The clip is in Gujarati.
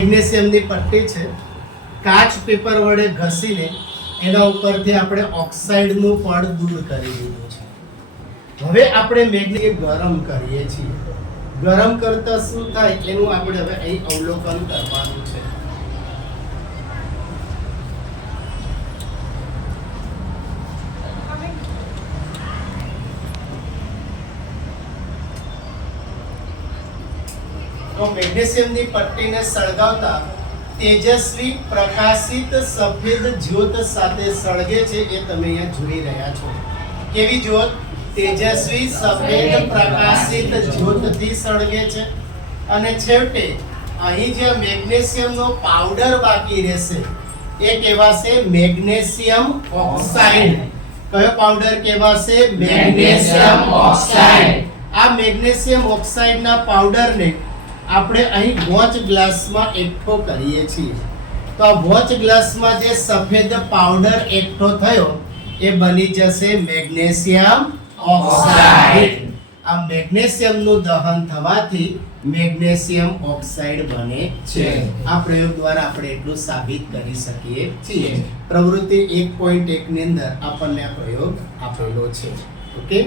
મેગ્નેશિયમની પટ્ટી છે, કાચ પેપર વડે ઘસીને એના ઉપરથી આપણે ઓક્સાઇડનું પડ દૂર કરી દીધું છે. હવે આપણે મેગ્નેશિયમ ગરમ કરીએ છીએ. ગરમ કરતા શું થાય એનું આપણે હવે અહીં અવલોકન કરવાનું છે. તો મેગ્નેશિયમની પટ્ટીને સળગાવતા તેજસ્વી પ્રકાશિત સફેદ જ્યોત સાથે સળગે છે, એ તમે અહીંયા જોઈ રહ્યા છો. કેવી જ્યોત? તેજસ્વી સફેદ પ્રકાશિત જ્યોતથી સળગે છે. અને છેવટે અહીં જે મેગ્નેશિયમનો પાવડર બાકી રહેશે એ કહેવાશે મેગ્નેશિયમ ઓક્સાઇડ. કયો પાવડર કહેવાશે? Magnesium oxide. આ મેગ્નેશિયમ ઓક્સાઇડના પાવડરને આપણે અહીં વોચ ગ્લાસમાં એકઠો કરીએ છીએ. તો આ વોચ ગ્લાસમાં જે સફેદ પાવડર એકઠો થયો એ બની જશે મેગ્નેશિયમ ઓક્સાઇડ. આ મેગ્નેશિયમનું દહન થવાથી મેગ્નેશિયમ ઓક્સાઇડ બને છે. આ પ્રયોગ દ્વારા આપણે એટલું સાબિત કરી શકીએ છીએ. પ્રવૃત્તિ 1.1 ની અંદર આપણને આ પ્રયોગ આપેલો છે. ઓકે.